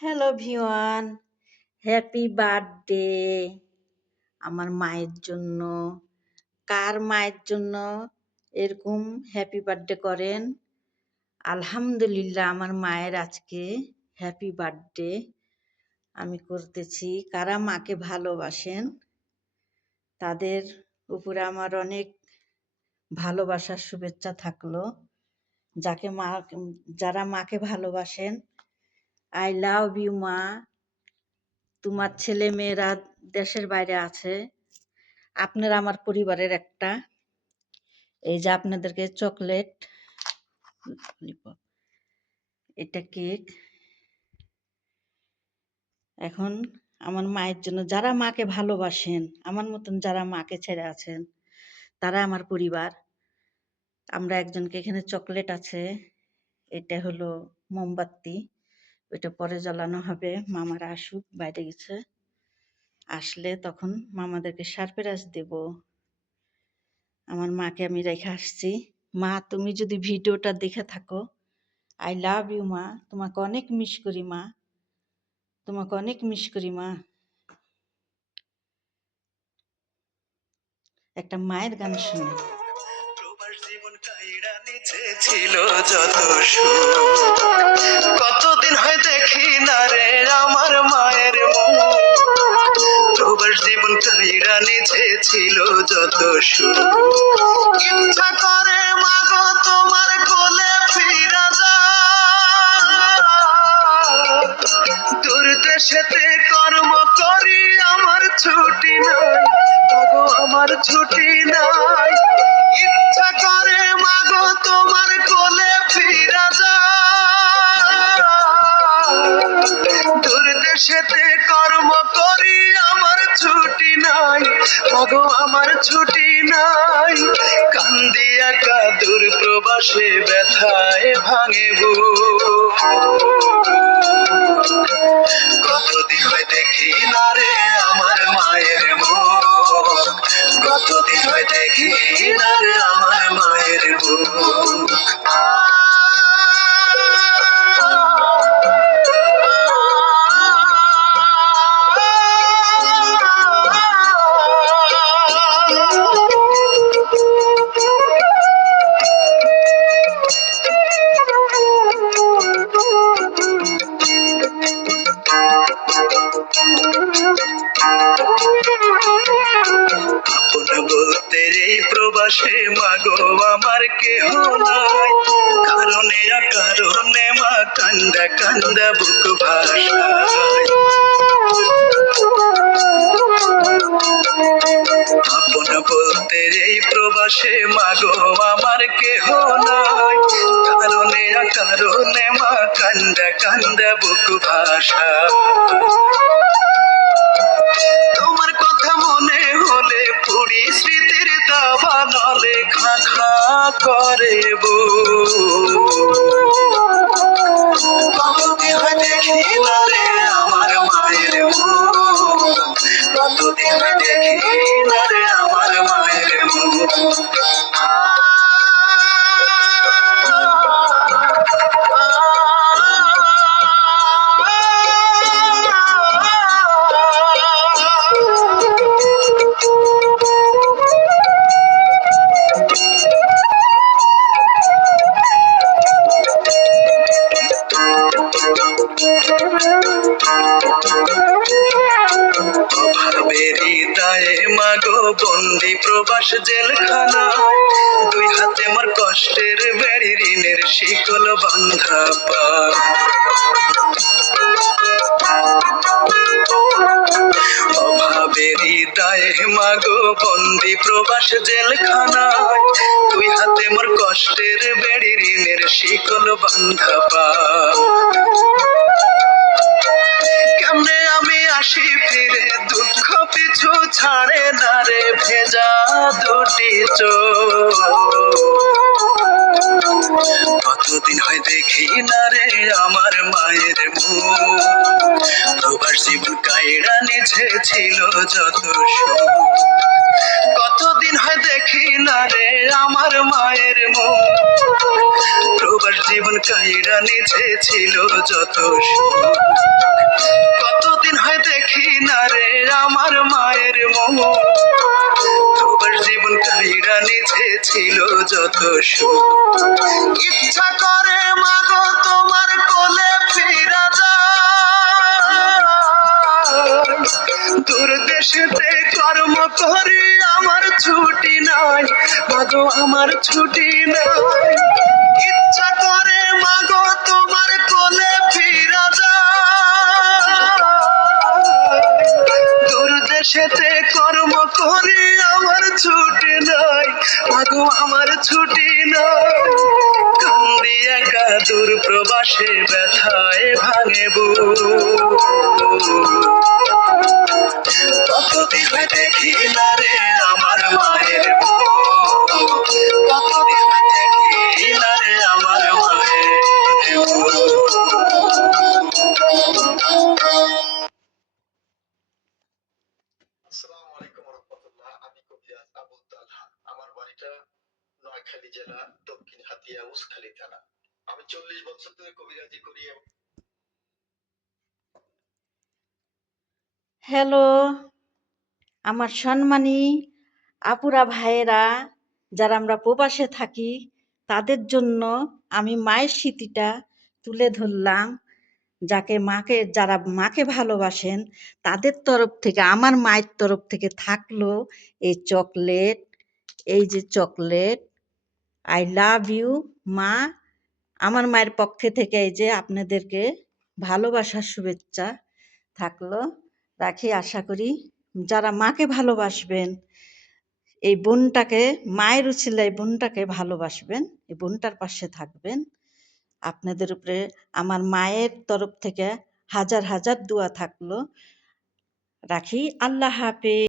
Hello V1, happy birthday আমার মায়ের জন্য। কার মায়ের জন্য এরকম হ্যাপি বার্থডে করেন? আলহামদুলিল্লাহ, আমার মায়ের আজকে হ্যাপি বার্থডে আমি করতেছি। কারা মাকে ভালোবাসেন তাদের উপরে আমার অনেক ভালোবাসার শুভেচ্ছা থাকলো। যারা মাকে ভালোবাসেন, আই লাভ ইউ মা। তোমার ছেলে মেয়েরা দেশের বাইরে আছে, আপনারা আমার পরিবারের একটা। এই যে আপনাদেরকে চকলেট, এটা কেক। এখন আমার মায়ের জন্য, যারা মাকে ভালোবাসেন, আমার মতন যারা মাকে ছেড়ে আছেন, তারা আমার পরিবার। আমরা একজনকে, এখানে চকলেট আছে, এটা হলো মোমবাতি, ওইটা পরে জ্বালানো হবে। মামারা আসুক, বাইরে গেছে, আসলে তখন মামাদেরকে সারপ্রাইজ দেব। আমার মাকে আমি রেখে আসছি। মা, তুমি যদি ভিডিওটা দেখে থাকো, আই লাভ ইউ মা। তোমাকে অনেক মিস করি মা, তোমাকে অনেক মিস করি মা। একটা মায়ের গান শুনে। প্রবাস জীবন কাইড়া নিচে ছিল যত সুখ, কতদিন হয় দেখি না রে আমার মায়ের মুখ। প্রবাস জীবন কাইড়া নিচে ছিল যত সুখ, ইচ্ছা করে মাগো তোমার কোলে ফিরা যায়। দূর দেশেতে কর্ম করি, আমার ছুটি নাই মাগো, আমার ছুটি নাই। ইচ্ছা করে মাগো তোমার কোলে ফিরা যায়। দূর দেশেতে কর্ম করি, আমার ছুটি নাই মাগো, আমার ছুটি নাই। কান্দি একা দূর প্রবাসে, ব্যথায় ভাঙে বুক। কতদিন হয় দেখি না রে আমার মায়ের মুখ, কতদিন হয় দেখি না রে আমার মায়ের মুখ। আপন বলতে এই প্রবাসে মাগো আমার কেহ নাই, কারণে কারণে মা কান্দা কান্দা বুক ভাসায়। আপন বলতে এই প্রবাসে মাগো আমার কেহ নাই, কারণে কারণে মা কান্দা কান্দা বুক ভাসায়। তোমার কথা মনে হলে পুরি স্মৃতির দাবা নলে খা খা করে কতদিন হয় দেখি না রে আমার মায়ের মুখ, কতদিন হয় দেখি না রে আমার মায়ের মুখ। ভাবেরি দায়ে মাগো বন্দি প্রবাস জেলখানায়, দুই হাতে মোর কষ্টের বেড়ি, ঋণের শিকল বান্ধা পা। অভাবেরি দায়ে মাগো বন্দি প্রবাস জেলখানায়, দুই হাতে মোর কষ্টের বেড়ি, ঋণের শিকল বান্ধা পা। কেমনে আমি আসি ফিরে, দুঃখ পিছু ছাড়ে না রে ভেজা দুটি চোখ। কতদিন হয় দেখি না রে আমার মায়ের মুখ, প্রবাস জীবন কাইড়া নিচে ছিল যত সুখ। কতদিন হয় দেখি না রে আমার মায়ের মুখ, প্রবাস জীবন কাইড়া নিচে ছিল যত সুখ। না রে আমার মায়ের মোহ, প্রবাস জীবন কাইড়া নিছে ছিল যত সুখ। ইচ্ছা করে মাগো তোমার কোলে ফিরা যায়, দূর দেশেতে কর্ম করি আমার ছুটি নাই, মাগো আমার ছুটি নাই। ইচ্ছা করে মাগো তোমার কোলে ফিরা যায়, দূর দেশেতে কর্ম করি আমার ছুটি নাই, মাগো আমার ছুটি নাই। কান্দি একা দূর প্রবাসে ব্যথায় ভাঙে বুক, কতদিন হয় দেখি না রে আমার মায়ের মুখ, কতদিন হয় দেখি না রে আমার মায়ের মুখ। আসসালামু আলাইকুম রহমতুল্লাহ। আমি কবিরাজ আবু তালহা। আমার বাড়িটা নোয়াখালী জেলা দক্ষিণ হাতিয়া উসখালী থানা। আমি 40 বছর ধরে কবিরাজি করি। হ্যালো, আমার সম্মানী আপুরা ভাইয়েরা, যারা আমরা প্রবাসে থাকি তাদের জন্য আমি মায়ের স্মৃতিটা তুলে ধরলাম। যারা মাকে ভালোবাসেন তাদের তরফ থেকে, আমার মায়ের তরফ থেকে থাকলো এই চকলেট। এই যে চকলেট, আই লাভ ইউ মা। আমার মায়ের পক্ষে থেকে এই যে আপনাদেরকে ভালোবাসার শুভেচ্ছা থাকলো। রাখি, আশা করি যারা মাকে ভালোবাসবেন এই বোনটাকে, মায়ের উছিলায় বোনটাকে ভালোবাসবেন, এই বোনটার পাশে থাকবেন। আপনাদের উপরে আমার মায়ের তরফ থেকে হাজার হাজার দোয়া থাকলো। রাখি, আল্লাহ হাফেজ।